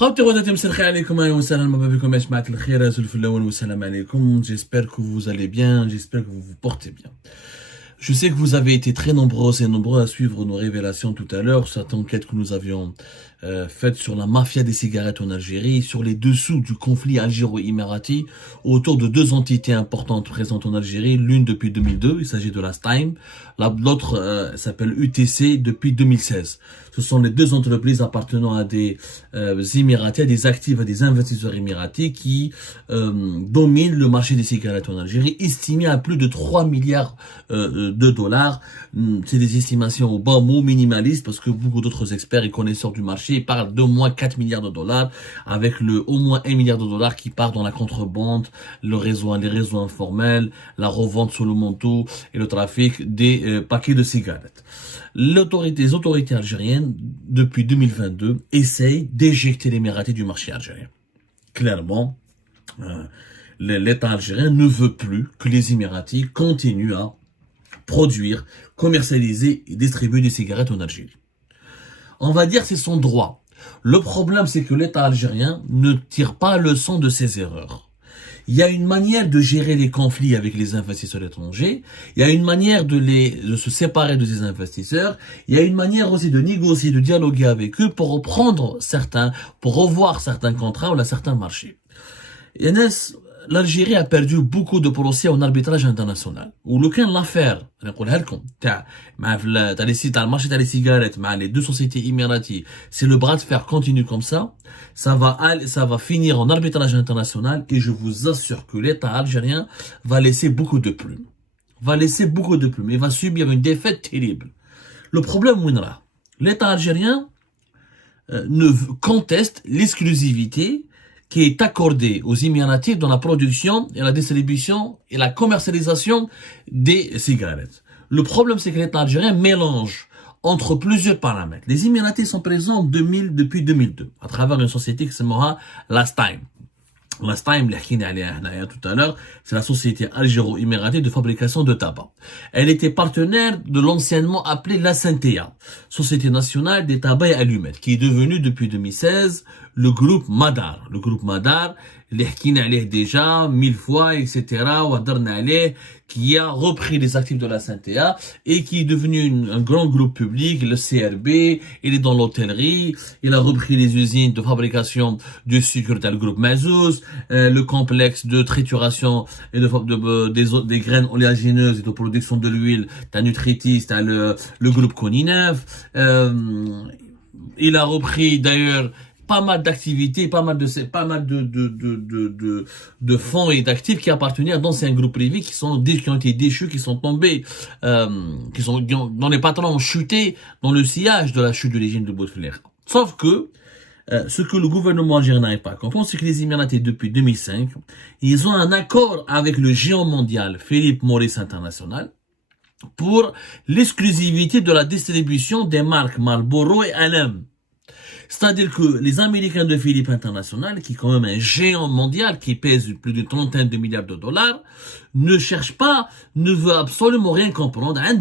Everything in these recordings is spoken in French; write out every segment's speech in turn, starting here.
J'espère que vous allez bien, j'espère que vous vous portez bien. Je sais que vous avez été très nombreux et nombreux à suivre nos révélations tout à l'heure, cette enquête que nous avions faite sur la mafia des cigarettes en Algérie, sur les dessous du conflit algéro-émirati autour de deux entités importantes présentes en Algérie, l'une depuis 2002, il s'agit de la STIME, l'autre s'appelle UTC depuis 2016. Ce sont les deux entreprises appartenant à des Émiratis, à des actifs, à des investisseurs émiratis qui dominent le marché des cigarettes en Algérie, estimé à plus de 3 milliards de dollars. C'est des estimations au bas mot, minimalistes, parce que beaucoup d'autres experts et connaisseurs du marché parlent d'au moins 4 milliards de dollars, avec au moins 1 milliard de dollars qui part dans la contrebande, les réseaux informels, la revente sous le manteau et le trafic des paquets de cigarettes. Les autorités algériennes, depuis 2022, essayent d'éjecter l'Émiratis du marché algérien. Clairement, l'État algérien ne veut plus que les Émiratis continuent à produire, commercialiser et distribuer des cigarettes en Algérie. On va dire que c'est son droit. Le problème, c'est que l'État algérien ne tire pas leçon de ses erreurs. Il y a une manière de gérer les conflits avec les investisseurs étrangers. Il y a une manière de se séparer de ces investisseurs. Il y a une manière aussi de négocier, de dialoguer avec eux pour pour revoir certains contrats ou certains marchés. Yanis, l'Algérie a perdu beaucoup de procès en arbitrage international. Ou l'affaire, le marché des cigarettes, les deux sociétés émiraties, si le bras de fer continue comme ça va finir en arbitrage international et je vous assure que l'État algérien va laisser beaucoup de plumes. Il va subir une défaite terrible. Le problème, l'État algérien ne conteste l'exclusivité qui est accordée aux Émiratis dans la production et la distribution et la commercialisation des cigarettes. Le problème, c'est que l'État algérien mélange entre plusieurs paramètres. Les Émiratis sont présents depuis 2002 à travers une société qui s'appelle la STIME. La STIME, tout à l'heure, c'est la société algéro-émiratie de fabrication de tabac. Elle était partenaire de l'anciennement appelée la SNTA, Société nationale des tabacs et allumettes, qui est devenue depuis 2016 le groupe Madar. Le groupe Madar, déjà 1000 fois, etc., qui a repris les actifs de la SNTA et qui est devenu un grand groupe public, le CRB, il est dans l'hôtellerie, il a repris les usines de fabrication de sucre le groupe Mazouz, le complexe de trituration et des graines oléagineuses et de production de l'huile, t'as Nutritis, t'as le groupe Coninev, il a repris d'ailleurs pas mal d'activités, pas mal de fonds et d'actifs qui appartenaient à d'anciens groupes privés qui ont été déchus, qui sont tombés, dont les patrons ont chuté dans le sillage de la chute de régime de Bouteflika. Sauf que, ce que le gouvernement algérien n'arrive pas à comprendre, c'est que les Émiratis, depuis 2005, ils ont un accord avec le géant mondial Philip Morris International pour l'exclusivité de la distribution des marques Marlboro et LM. C'est-à-dire que les Américains de Philippe International, qui est quand même un géant mondial, qui pèse plus d'une trentaine de milliards de dollars, ne veut absolument rien comprendre. Un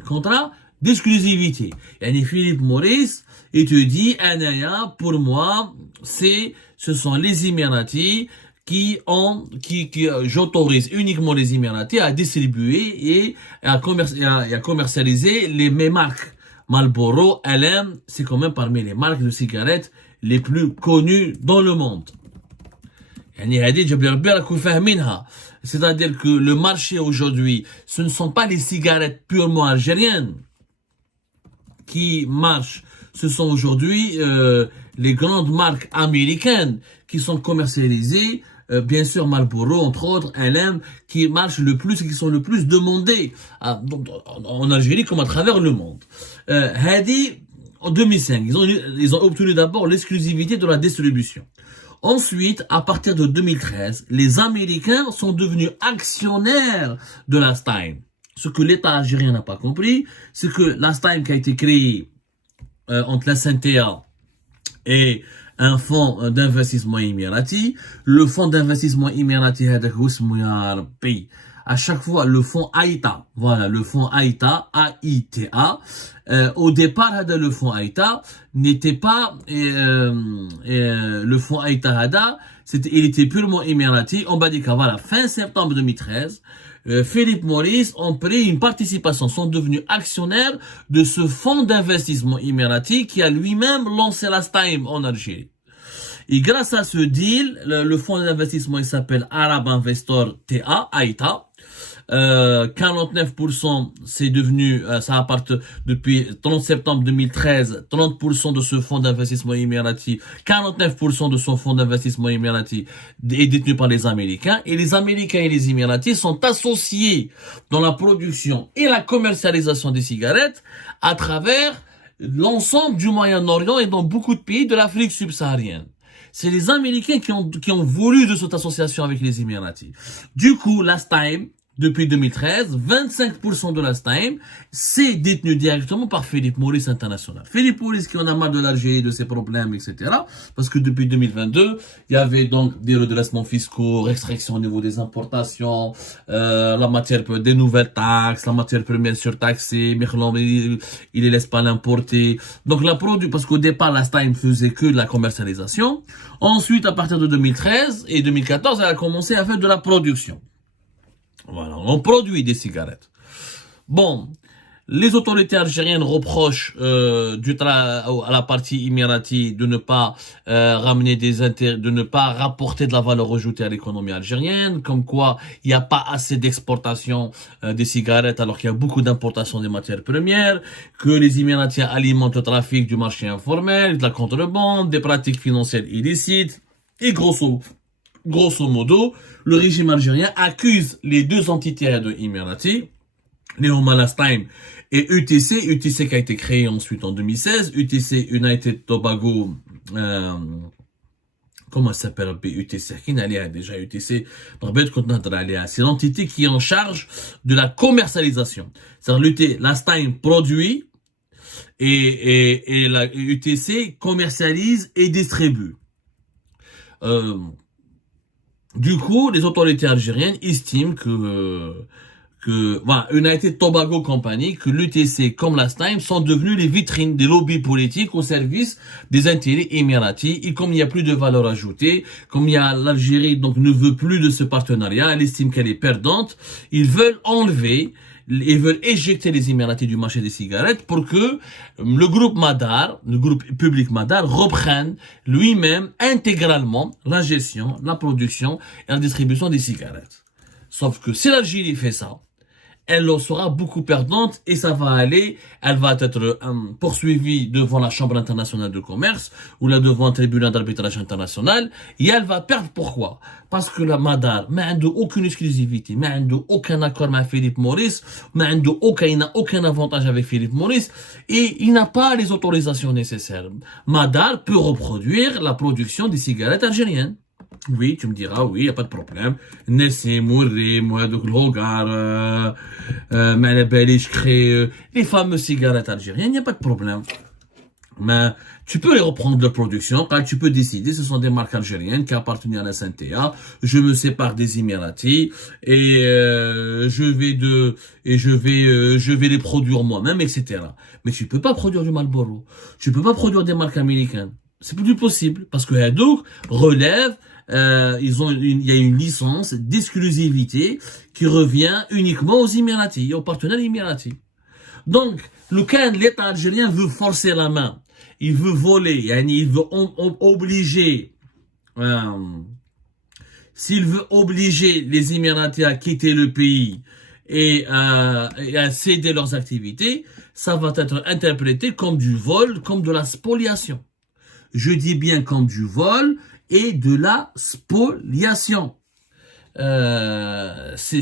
contrat d'exclusivité. Et Philippe Maurice, il te dit, pour moi, ce sont les Émiratis j'autorise uniquement les Émiratis à distribuer et à commercialiser mes marques. Marlboro, LM, c'est quand même parmi les marques de cigarettes les plus connues dans le monde. C'est-à-dire que le marché aujourd'hui, ce ne sont pas les cigarettes purement algériennes qui marchent, ce sont aujourd'hui les grandes marques américaines qui sont commercialisées, bien sûr Marlboro entre autres, LM, qui marchent le plus et qui sont le plus demandés en Algérie comme à travers le monde. En 2005, ils ont obtenu d'abord l'exclusivité de la distribution. Ensuite, à partir de 2013, les Américains sont devenus actionnaires de la STIME. Ce que l'État algérien n'a pas compris, c'est que la STIME qui a été créée entre la SNTA et un fonds d'investissement émirati, le fonds d'investissement émirati à chaque fois le fonds AITA, voilà, le fonds AITA, A-I-T-A, au départ, le fonds AITA n'était pas, le fonds AITA Hada, il était purement émirati. On va dire qu'à voilà, fin septembre 2013, Philip Morris ont pris une participation, sont devenus actionnaires de ce fonds d'investissement émirati qui a lui-même lancé la STIME en Algérie. Et grâce à ce deal, le fonds d'investissement, il s'appelle Arab Investor TA, AITA. 49%, c'est devenu, ça appartient depuis 30 septembre 2013, 30% de ce fonds d'investissement émirati, 49% de son fonds d'investissement émirati est détenu par les Américains. Et les Américains et les Émiratis sont associés dans la production et la commercialisation des cigarettes à travers l'ensemble du Moyen-Orient et dans beaucoup de pays de l'Afrique subsaharienne. C'est les Américains qui ont voulu de cette association avec les Émiratis. Du coup, la STIME, depuis 2013, 25% de la STIME, c'est détenu directement par Philip Morris International. Philip Morris qui en a marre de l'Algérie, de ses problèmes, etc. Parce que depuis 2022, il y avait donc des redressements fiscaux, restrictions au niveau des importations, des nouvelles taxes, la matière première surtaxée, il les laisse pas l'importer. Donc parce qu'au départ, la STIME faisait que de la commercialisation. Ensuite, à partir de 2013 et 2014, elle a commencé à faire de la production. Voilà, on produit des cigarettes. Bon, les autorités algériennes reprochent à la partie émirati de ne pas ramener de ne pas rapporter de la valeur ajoutée à l'économie algérienne, comme quoi il n'y a pas assez d'exportation des cigarettes alors qu'il y a beaucoup d'importation des matières premières, que les Émiratis alimentent le trafic du marché informel, de la contrebande, des pratiques financières illicites, et grosso modo, le régime algérien accuse les deux entités de Émirati, Neoma la STIME et UTC, UTC qui a été créé ensuite en 2016, UTC United Tobago, comment ça s'appelle UTC, qui n'a déjà UTC, c'est l'entité qui est en charge de la commercialisation. C'est-à-dire la STIME produit et la UTC commercialise et distribue. Du coup, les autorités algériennes estiment voilà, United Tobago Company, que l'UTC comme la STIME sont devenus les vitrines des lobbies politiques au service des intérêts émiratis. Et comme il n'y a plus de valeur ajoutée, comme l'Algérie donc ne veut plus de ce partenariat, elle estime qu'elle est perdante, ils veulent éjecter les Émiratis du marché des cigarettes pour que le groupe Madar, le groupe public Madar, reprenne lui-même intégralement la gestion, la production et la distribution des cigarettes. Sauf que si l'Algérie fait ça, elle sera beaucoup perdante et elle va être poursuivie devant la Chambre internationale de commerce ou là devant un tribunal d'arbitrage international et elle va perdre. Pourquoi? Parce que la Madar n'a aucune exclusivité, n'a aucun accord avec Philip Morris, il n'a aucun avantage avec Philip Morris et il n'a pas les autorisations nécessaires. Madar peut reproduire la production des cigarettes algériennes. Oui, tu me diras, oui, il n'y a pas de problème. Nessim, Mourim, Mouadouk Logar, Malabalish crée les fameuses cigarettes algériennes, il n'y a pas de problème. Mais tu peux les reprendre de production, car tu peux décider, ce sont des marques algériennes qui appartenaient à la SNTA, je me sépare des Émiratis, et je vais les produire moi-même, etc. Mais tu peux pas produire du Marlboro. Tu peux pas produire des marques américaines. C'est plus possible, parce que Hadouk relève il y a une licence d'exclusivité qui revient uniquement aux Émiratis, aux partenaires émiratis. Donc, l'État algérien veut forcer la main. Il veut voler, il veut obliger, s'il veut obliger les Émiratis à quitter le pays et à céder leurs activités, ça va être interprété comme du vol, comme de la spoliation. Je dis bien comme du vol et de la spoliation. C'est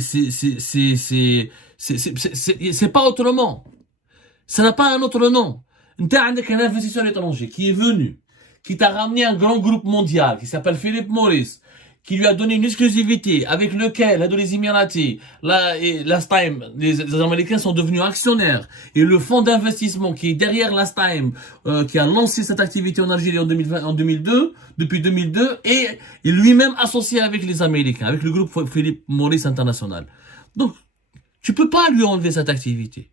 pas autrement. Ça n'a pas un autre nom. T'as un investisseur étranger qui est venu, qui t'a ramené un grand groupe mondial qui s'appelle Philip Morris, qui lui a donné une exclusivité avec lequel les Émiratis, la STIME, les Américains sont devenus actionnaires. Et le fonds d'investissement qui est derrière la STIME, qui a lancé cette activité en Algérie depuis 2002, et lui-même associé avec les Américains, avec le groupe Philip Morris International. Donc, tu peux pas lui enlever cette activité.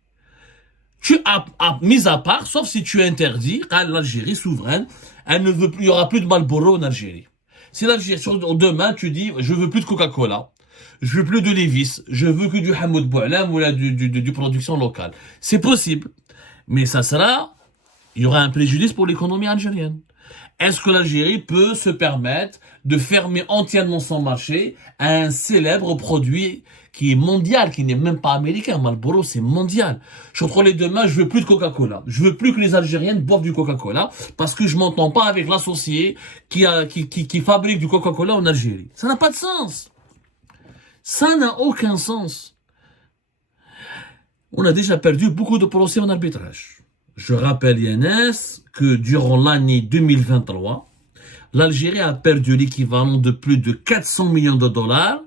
Tu as mis à part, sauf si tu interdis, l'Algérie souveraine, elle ne veut plus, il y aura plus de Marlboro en Algérie. Si l'Algérie, demain, tu dis, je veux plus de Coca-Cola, je veux plus de Levi's, je veux que du Hamoud Boualem ou du production locale. C'est possible. Mais ça sera, il y aura un préjudice pour l'économie algérienne. Est-ce que l'Algérie peut se permettre de fermer entièrement son marché à un célèbre produit qui est mondial, qui n'est même pas américain? Marlboro, c'est mondial. Je suis entre les deux mains, je veux plus de Coca-Cola. Je veux plus que les Algériennes boivent du Coca-Cola parce que je m'entends pas avec l'associé qui fabrique du Coca-Cola en Algérie. Ça n'a pas de sens. Ça n'a aucun sens. On a déjà perdu beaucoup de procès en arbitrage. Je rappelle, Yannis, que durant l'année 2023, l'Algérie a perdu l'équivalent de plus de 400 millions de dollars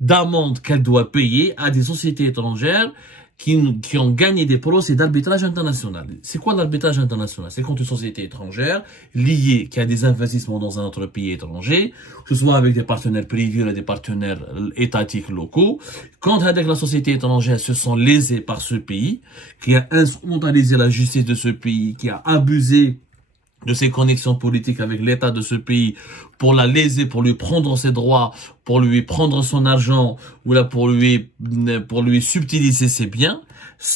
d'amende qu'elle doit payer à des sociétés étrangères qui ont gagné des procès d'arbitrage international. C'est quoi l'arbitrage international? C'est quand une société étrangère liée, qui a des investissements dans un autre pays étranger, que ce soit avec des partenaires privés ou des partenaires étatiques locaux, quand avec la société étrangère se sent lésée par ce pays, qui a instrumentalisé la justice de ce pays, qui a abusé de ses connexions politiques avec l'État de ce pays pour la léser, pour lui prendre ses droits, pour lui prendre son argent ou là pour lui subtiliser ses biens,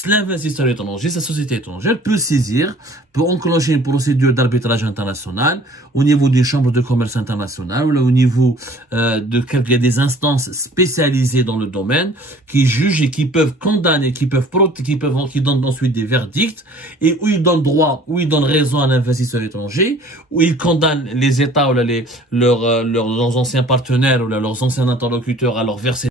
l'investisseur étranger, sa société étrangère peut saisir, peut enclencher une procédure d'arbitrage international au niveau des chambres de commerce internationales ou là au niveau il y a des instances spécialisées dans le domaine qui jugent et qui peuvent condamner, qui donnent ensuite des verdicts et où ils donnent droit, où ils donnent raison à l'investisseur étranger, où ils condamnent les États ou là, leurs anciens partenaires ou là, leurs anciens interlocuteurs à leur verser